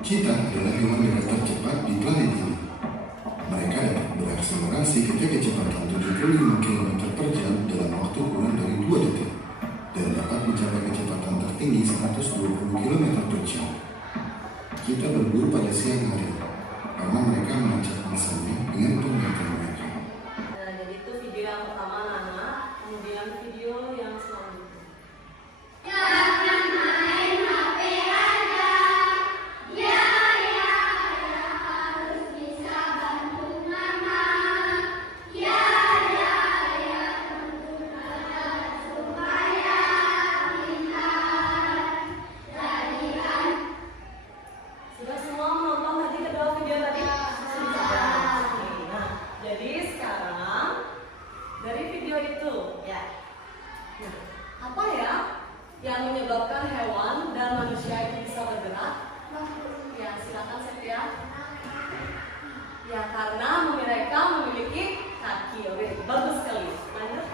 Cheetah adalah hewan darat tercepat di planet ini. Mereka dapat berakselerasi ke kecepatan 75 km per jam dalam waktu kurang dari 2 detik dan dapat mencapai kecepatan tertinggi 120 km per jam. Cheetah berburu pada siang hari karena mereka mengejar mangsanya dengan penglihatan mereka. Nah, jadi itu video yang pertama Nana, kemudian video yang selanjutnya. Jangan main HP aja. Ya, harus bisa bantu mama. Ya, tentu belajar supaya pintar. Sudah semua menonton tadi kedua video tadi? Sudah. Nah, jadi sekarang dari video itu ya. Nah, apa ya yang menyebabkan hewan dan manusia itu bisa bergerak? Ya, silakan Sepia. Ya, karena mereka memiliki kaki. Oke, bagus sekali. Lanjut.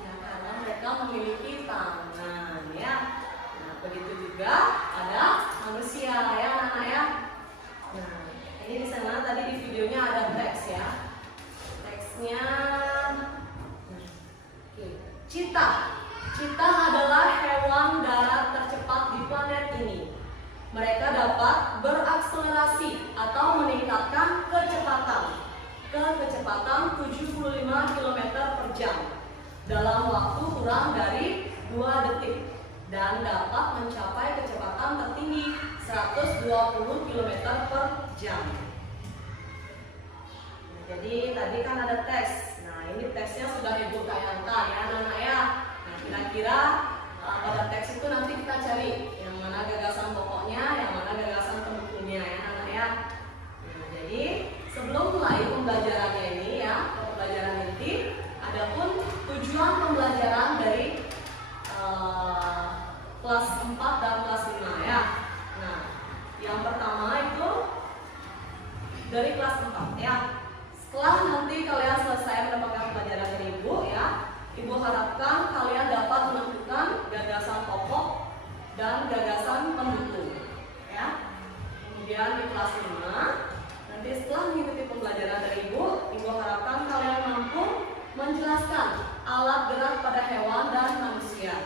Ya, karena mereka memiliki tangan ya. Nah, begitu juga ada manusia ya anak-anak ya. Nah, ini di sana tadi di videonya ada teks ya. Teksnya oke. Cheetah. Cheetah adalah hewan darat tercepat di planet ini. Mereka dapat berakselerasi atau meningkatkan kecepatan ke kecepatan 75 km per jam dalam waktu kurang dari 2 detik dan dapat mencapai kecepatan tertinggi 120 km per jam. Nah, jadi tadi kan ada teks. Nah, ini teksnya sudah Ibu tayangkan ya anak-anak ya. Nah, kira-kira pada teks itu nanti kita cari yang mana gagasan pokoknya, yang mana gagasan pendukungnya ya anak-anak ya. Nah, jadi sebelum mulai pembelajarannya ini ya, pembelajaran inti, adapun tujuan pembelajaran dari kelas 4 dan kelas 5 ya. Nah, yang pertama itu dari kelas 4 ya. Setelah nanti kalian selesai mendapatkan pelajaran dari Ibu ya, Ibu harapkan kalian dapat menentukan gagasan pokok dan gagasan pendukung ya. Kemudian di kelas 5 nanti setelah mengikuti pembelajaran dari Ibu harapkan kalian mampu menjelaskan alat gerak pada hewan dan manusia.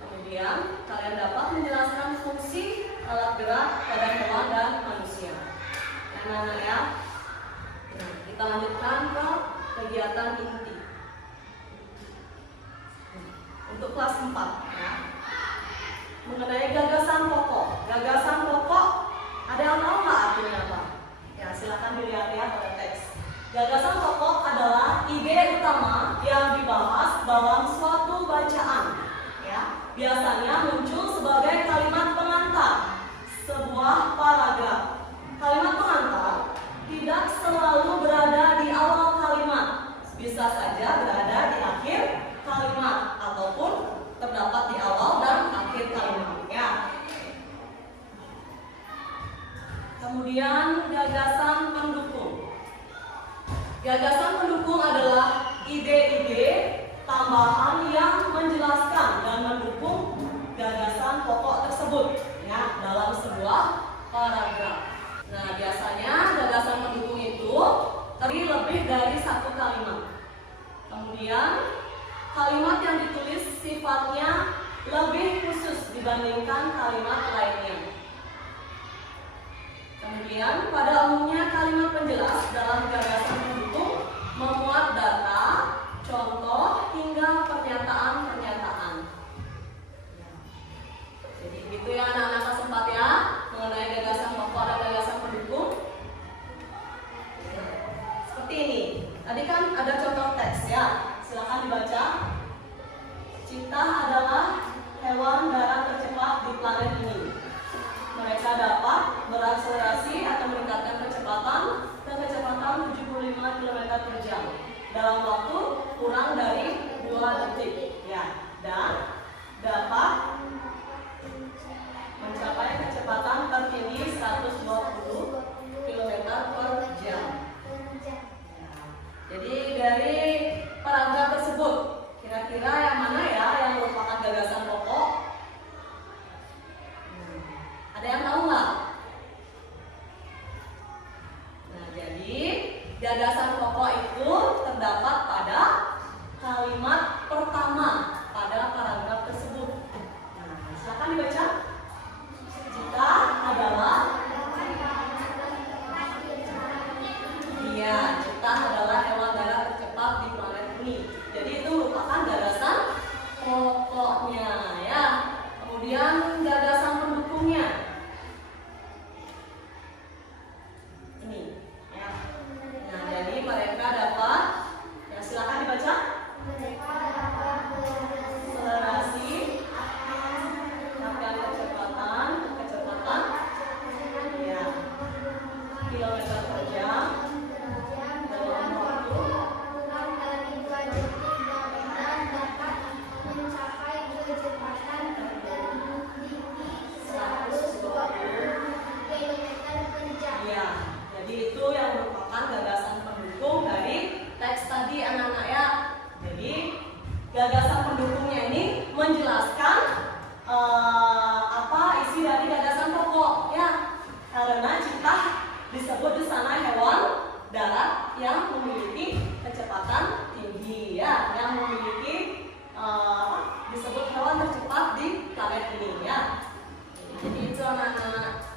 Kemudian kalian dapat menjelaskan fungsi alat gerak pada hewan dan manusia. Anak-anak ya. Nah, kita lanjutkan ke kegiatan inti. Untuk kelas 4 ya. Mengenai gagasan pokok. Gagasan pokok ada yang tahu nggak artinya apa? Ya, silakan dilihat ya pada teks. Gagasan pokok adalah ide utama yang dibahas dalam suatu bacaan. Ya, biasanya muncul sebagai kalimat pengantar sebuah paragraf. Kalimat pengantar tidak selalu berada di awal kalimat, bisa saja berada di akhir kalimat ataupun terdapat di awal dan akhir kalimat. Ya. Kemudian gagasan pendukung. Gagasan pendukung adalah ide-ide tambahan yang menjelaskan dan mendukung gagasan pokok tersebut ya dalam sebuah paragraf. Nah, biasanya gagasan pendukung itu terdiri lebih dari satu kalimat. Kemudian kalimat yang ditulis sifatnya lebih khusus dibandingkan kalimat lainnya. Kemudian pada umumnya kalimat penjelas dalam gagasan pendukung memuat data, contoh hingga pernyataan-pernyataan. Jadi begitu ya anak-anak kelas 4 ya mengenai gagasan pokok dan gagasan pendukung. Seperti ini. Tadi kan ada contoh teks ya. Silakan dibaca. Cheetah adalah hewan darat tercepat di planet ini. Mereka dapat berakselerasi atau meningkatkan kecepatan ke kecepatan 75 km per jam dalam waktu kurang dari 2 detik ya, dan dapat mencapai kecepatan tertinggi 120 km per jam. Jadi dari paragraf tersebut kira-kira yang mana ya yang merupakan gagasan pokok? Ada yang tahu Karena citah disebut di sana hewan darat yang memiliki kecepatan tinggi ya, yang memiliki disebut hewan tercepat di planet ini ya. Jadi itu anak-anak.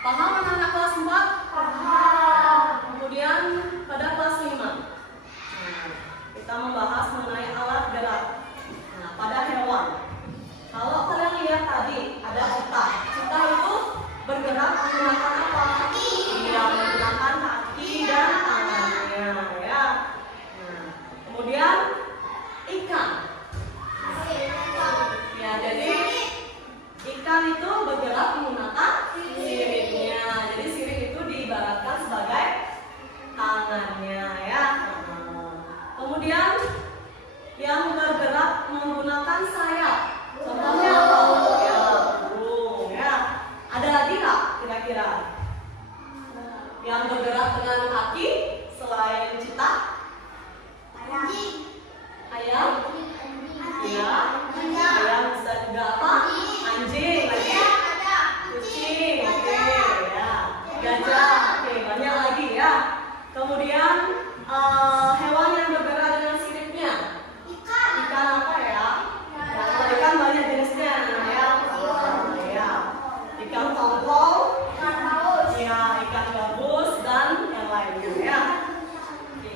Paham anak-anak kelas 4? Paham. Kemudian pada kelas 5 kita membahas mengenai alat gerak. Nah, pada hewan. Kalau kalian lihat tadi ada citah. Citah itu bergerak menggunakan apa? Iya, menggunakan kaki dan tangannya ya. Nah, kemudian ikan. Ya, jadi ikan itu bergerak menggunakan siripnya. Jadi sirip itu diibaratkan sebagai tangannya ya. Kemudian yang bergerak menggunakan sayap. Contohnya apa? Ya, burung ya. Ada lagi nggak kira-kira yang bergerak dengan kaki selain citah? Ayam? Ya. Ayam bisa juga apa? Anjing. Kucing. Oke ya. Gajah. Oke, banyak lagi ya. Kemudian hewan yang bergerak dengan siripnya. Ikan apa ya? Ikan banyak jenisnya ya. Ya. Ikan tongkol, ya, ikan gabus dan yang lainnya ya. Oke.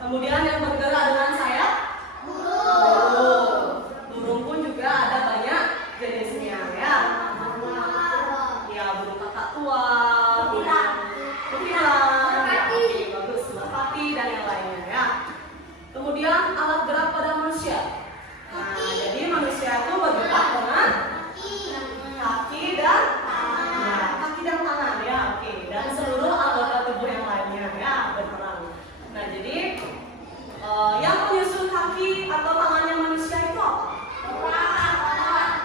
Kemudian yang bergerak dengan sayap, burung. Burung pun juga ada banyak jenisnya ya. Ya, burung kakak tua, burung kutilang, ya, oke, bagus, merpati dan yang lainnya ya. Kemudian alat gerak pada manusia. Nah, jadi manusia itu bergerak dengan kaki dan tangan ya, oke, dan seluruh anggota tubuh yang lainnya ya berperan. Nah, jadi yang menyusun kaki atau tangannya manusia itu apa?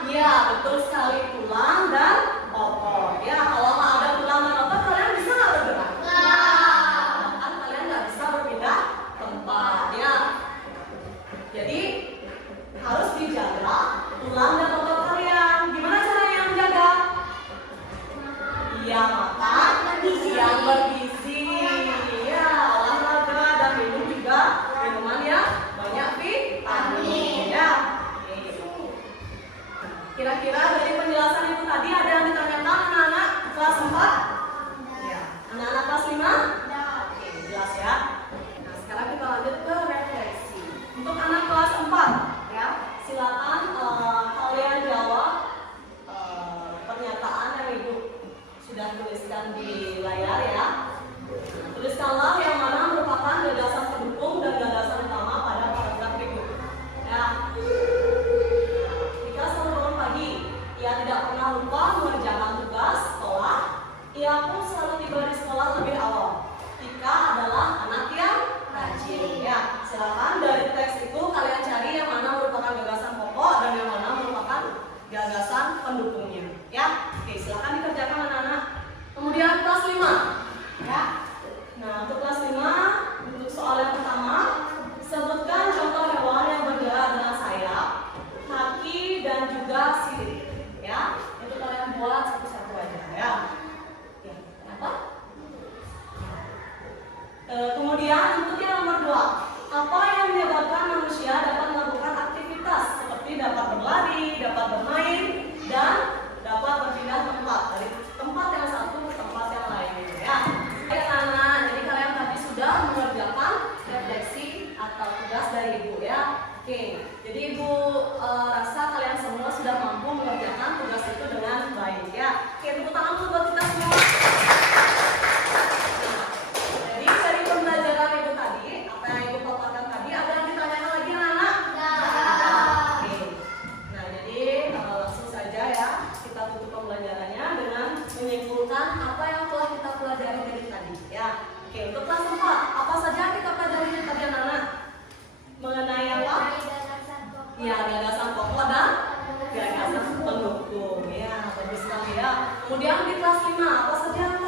Iya, betul sekali, tulang dan otot. Ya, kalau nggak ada tulang dan otot, kalian bisa nggak bergerak? Kan kalian nggak bisa berpindah tempat ya. Jadi harus dijaga tulang dan otot kalian. Gimana caranya menjaga? Iya, makan yang bergizi. Ya, olahraga dan minum juga minuman yang banyak vitamin ya. Kira-kira dari penjelasan itu tadi ada yang ditanyakan anak-anak kelas 4? Ya. Anak-anak kelas 5? Oke, jelas ya. Nah, sekarang kita lanjut ke refleksi. Untuk anak kelas 4 ya, silakan kalian jawab pernyataan yang Ibu sudah tuliskan di layar ya. Nah, tuliskanlah yang mana merupakan gagasan pendukung dan gagasan utama pada paragraf berikut. Ya. Jika selalu bangun pagi, ia tidak pernah lupa mengerjakan tugas sekolah. Ia pun selalu tiba di sekolah lebih awal. Tika adalah anak yang rajin. Ya, silakan dari teks itu kalian cari yang mana merupakan gagasan pokok dan yang mana merupakan gagasan pendukungnya. Ya, oke, silakan dikerjakan anak-anak. Kemudian kelas 5. Ya. Nah, untuk kelas 5, untuk soal yang pertama, sebutkan contoh hewan yang bergerak dengan sayap, kaki dan juga sirip. Ya, itu kalian buat satu-satu aja ya. Ya, kenapa? Kemudian untuk yang nomor 2, apa yang menyebabkan manusia dapat melakukan aktivitas seperti dapat berlari, dapat bermain, dan dapat berpindah tempat dari tempat yang satu ke tempat yang lainnya ya. Baik anak, jadi kalian tadi sudah mengerjakan refleksi atau tugas dari Ibu ya. Oke, jadi Ibu rasa kalian semua sudah mampu mengerjakan tugas itu dengan baik ya. Oke, tepuk tangan dulu buat kita semua. Jadi dari pembelajaran Ibu tadi, apa yang Ibu paparkan tadi, ada yang ditanyakan lagi anak-anak? Oke. Nah, jadi langsung saja ya, kita tutup pembelajarannya dengan menyimpulkan apa yang telah kita pelajari dari tadi ya. Oke, untuk kelas 4, apa saja kita pelajari dari tadi anak-anak? Mengenai apa? Ya, gagasan pokok dan gagasan pendukung ya, bagus sekali ya. Kemudian di kelas 5, apa saja